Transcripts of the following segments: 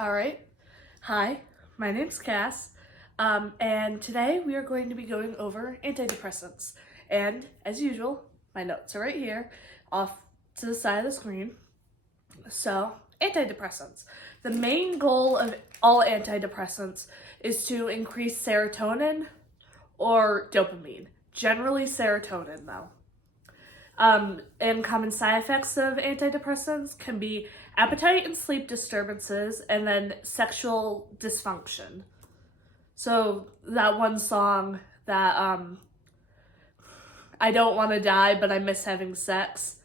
All right. Hi, my name's Cass, and today we are going to be going over antidepressants. And as usual, my notes are right here off to the side of the screen. So, antidepressants. The main goal of all antidepressants is to increase serotonin or dopamine. Generally, serotonin, though. And common side effects of antidepressants can be appetite and sleep disturbances, and then sexual dysfunction. So that one song that I don't want to die, but I miss having sex.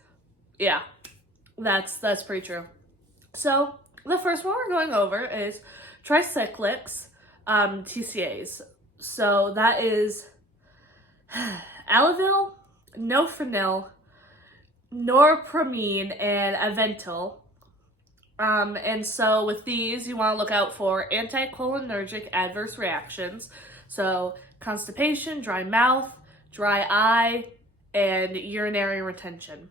Yeah, that's pretty true. So the first one we're going over is tricyclics, TCAs. So that is Alavil, Nofrenil, norpramine, and Aventil. And so with these, you want to look out for anticholinergic adverse reactions. So constipation, dry mouth, dry eye, and urinary retention.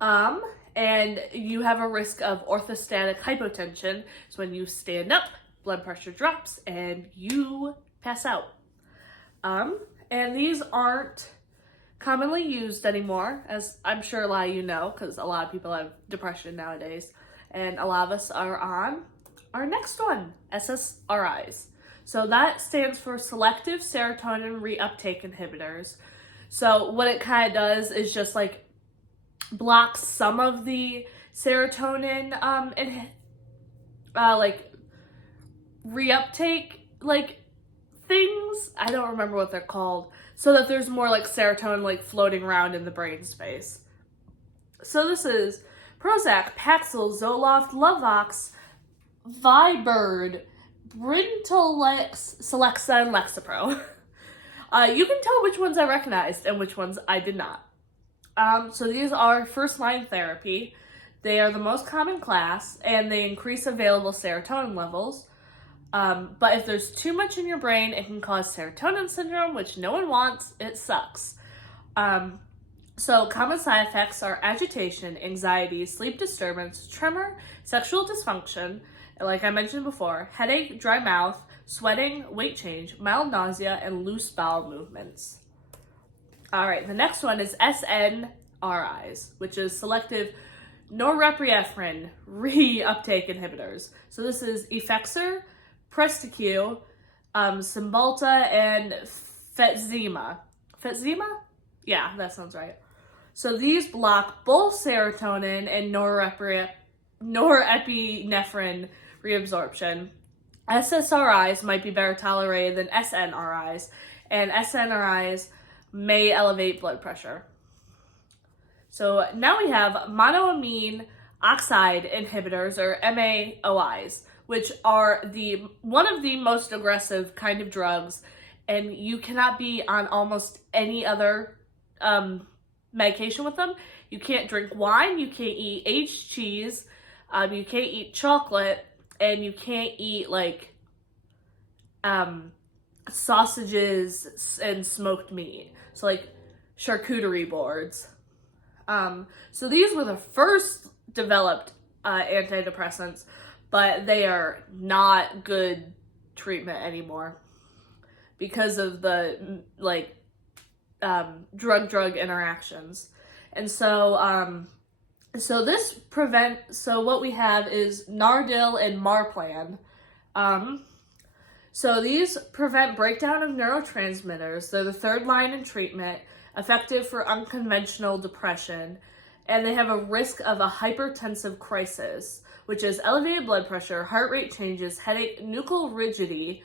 And you have a risk of orthostatic hypotension. So when you stand up, blood pressure drops and you pass out. And these aren't commonly used anymore, as I'm sure a lot of you know, because a lot of people have depression nowadays, and a lot of us are on our next one, SSRIs. So that stands for selective serotonin reuptake inhibitors. So what it kind of does is just like blocks some of the serotonin like reuptake like things. I don't remember what they're called. So that there's more like serotonin like floating around in the brain space. So this is Prozac, Paxil, Zoloft, Luvox, Vibird, Brintalex, Celexa, and Lexapro. You can tell which ones I recognized and which ones I did not. So these are first-line therapy. They are the most common class, and they increase available serotonin levels. But if there's too much in your brain, it can cause serotonin syndrome, which no one wants. It sucks. So common side effects are agitation, anxiety, sleep disturbance, tremor, sexual dysfunction, like I mentioned before, headache, dry mouth, sweating, weight change, mild nausea, and loose bowel movements. All right, the next one is SNRIs, which is selective norepinephrine reuptake inhibitors. So this is Effexor, Prestacue, Cymbalta, and Fetzima. Fetzima? Yeah, that sounds right. So these block both serotonin and norepinephrine reabsorption. SSRIs might be better tolerated than SNRIs, and SNRIs may elevate blood pressure. So now we have monoamine oxide inhibitors, or MAOIs, which are one of the most aggressive kind of drugs, and you cannot be on almost any other medication with them. You can't drink wine, you can't eat aged cheese, you can't eat chocolate, and you can't eat like sausages and smoked meat. So like charcuterie boards. So these were the first developed antidepressants, but they are not good treatment anymore because of the drug interactions. And so so what we have is Nardil and Marplan. So these prevent breakdown of neurotransmitters. They're the third line in treatment, effective for unconventional depression, and they have a risk of a hypertensive crisis, which is elevated blood pressure, heart rate changes, headache, nuchal rigidity,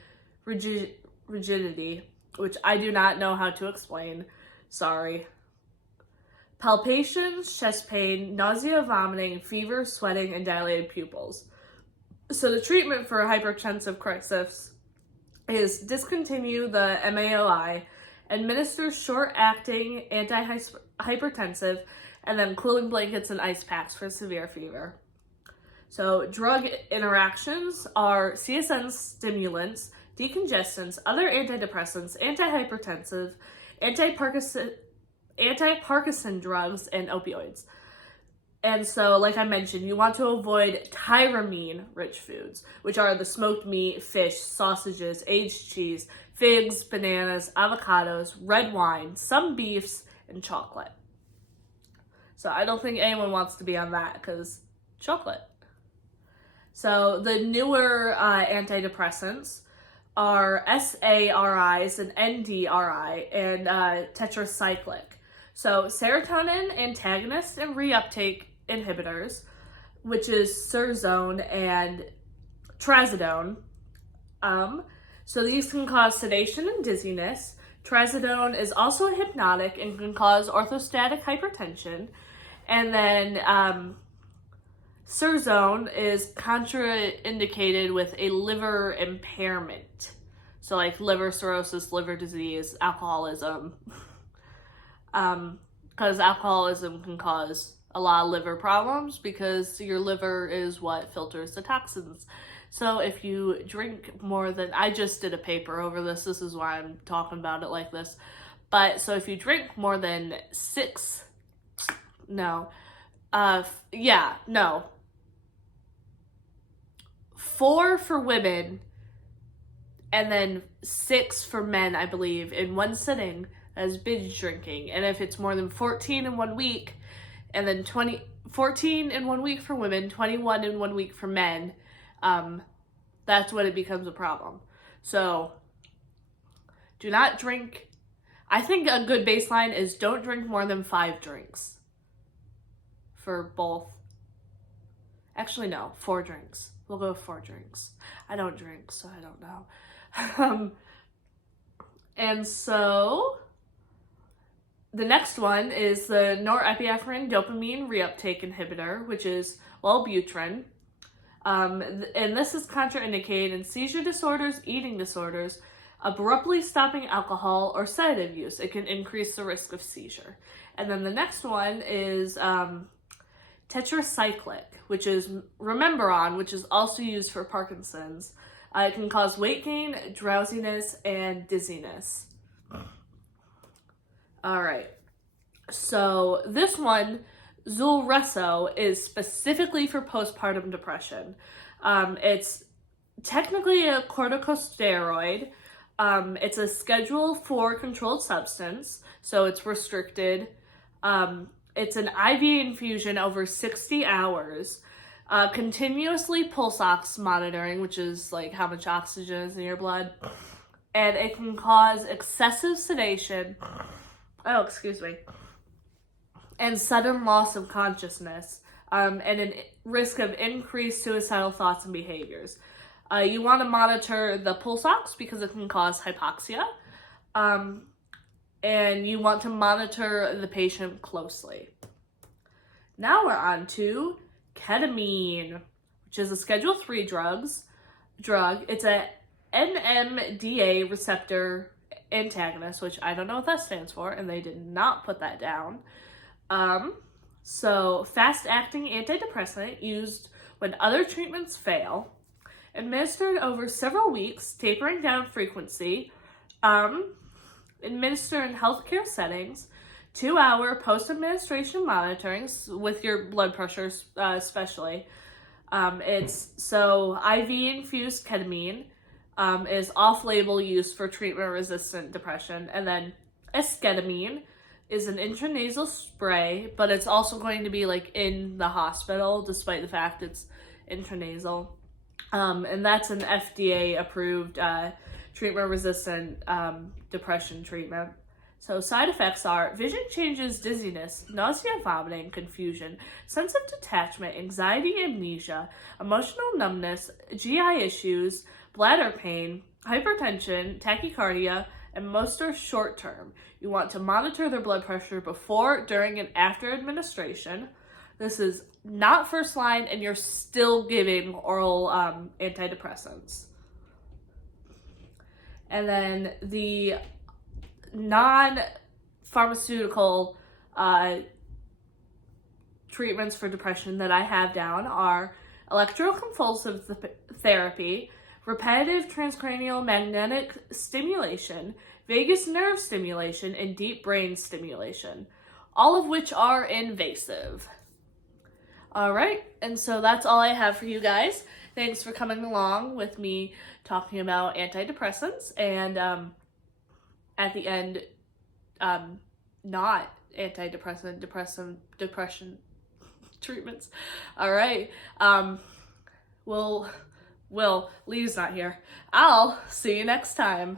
which I do not know how to explain. Sorry. Palpitations, chest pain, nausea, vomiting, fever, sweating, and dilated pupils. So the treatment for a hypertensive crisis is discontinue the MAOI, administer short-acting antihypertensive, and then cooling blankets and ice packs for severe fever. So drug interactions are CSN stimulants, decongestants, other antidepressants, antihypertensive, anti-Parkinson drugs, and opioids. And so, like I mentioned, you want to avoid tyramine-rich foods, which are the smoked meat, fish, sausages, aged cheese, figs, bananas, avocados, red wine, some beefs, and chocolate. So I don't think anyone wants to be on that because chocolate. So the newer antidepressants are SARIs and NDRI and tetracyclic. So serotonin antagonist and reuptake inhibitors, which is Surzone and Trazodone. So these can cause sedation and dizziness. Trazodone is also hypnotic and can cause orthostatic hypertension. And then Surzone is contraindicated with a liver impairment. So like liver cirrhosis, liver disease, alcoholism. Because alcoholism can cause a lot of liver problems because your liver is what filters the toxins. So if you drink more than, I just did a paper over this is why I'm talking about it like this. But so if you drink more than 4 for women and then 6 for men, I believe, in one sitting as binge drinking. And if it's more than 14 in 1 week, and then 14 in 1 week for women, 21 in 1 week for men, that's when it becomes a problem. So do not drink. I think a good baseline is don't drink more than 5 drinks for both. Actually, no, 4 drinks. We'll go with 4 drinks. I don't drink, so I don't know. And so the next one is the norepinephrine dopamine reuptake inhibitor, which is Wellbutrin. And this is contraindicated in seizure disorders, eating disorders, abruptly stopping alcohol, or sedative use. It can increase the risk of seizure. And then the next one is tetracyclic, which is Rememberon, which is also used for Parkinson's. It can cause weight gain, drowsiness, and dizziness. All right. So this one, Zulresso, is specifically for postpartum depression. It's technically a corticosteroid. It's a Schedule 4 controlled substance, so it's restricted. It's an IV infusion over 60 hours. Continuously pulse ox monitoring, which is like how much oxygen is in your blood. And it can cause excessive sedation. Oh, excuse me. And sudden loss of consciousness. And a risk of increased suicidal thoughts and behaviors. You want to monitor the pulse ox because it can cause hypoxia. And you want to monitor the patient closely. Now we're on to ketamine, which is a Schedule 3 drug. It's a NMDA receptor antagonist, which I don't know what that stands for, and they did not put that down. So fast-acting antidepressant used when other treatments fail, administered over several weeks, tapering down frequency, administered in healthcare settings, 2-hour post-administration monitoring with your blood pressure, especially. It's so IV-infused ketamine is off-label use for treatment-resistant depression, and then esketamine is an intranasal spray, but it's also going to be like in the hospital, despite the fact it's intranasal. And that's an FDA-approved treatment-resistant depression treatment. So side effects are vision changes, dizziness, nausea, vomiting, confusion, sense of detachment, anxiety, amnesia, emotional numbness, GI issues, bladder pain, hypertension, tachycardia, and most are short-term. You want to monitor their blood pressure before, during, and after administration. This is not first line, and you're still giving oral antidepressants. And then the non-pharmaceutical treatments for depression that I have down are electroconvulsive therapy, repetitive transcranial magnetic stimulation, vagus nerve stimulation, and deep brain stimulation, all of which are invasive. All right, and so that's all I have for you guys. Thanks for coming along with me talking about antidepressants and at the end, not depression treatments. All right. Well, Lee's not here. I'll see you next time.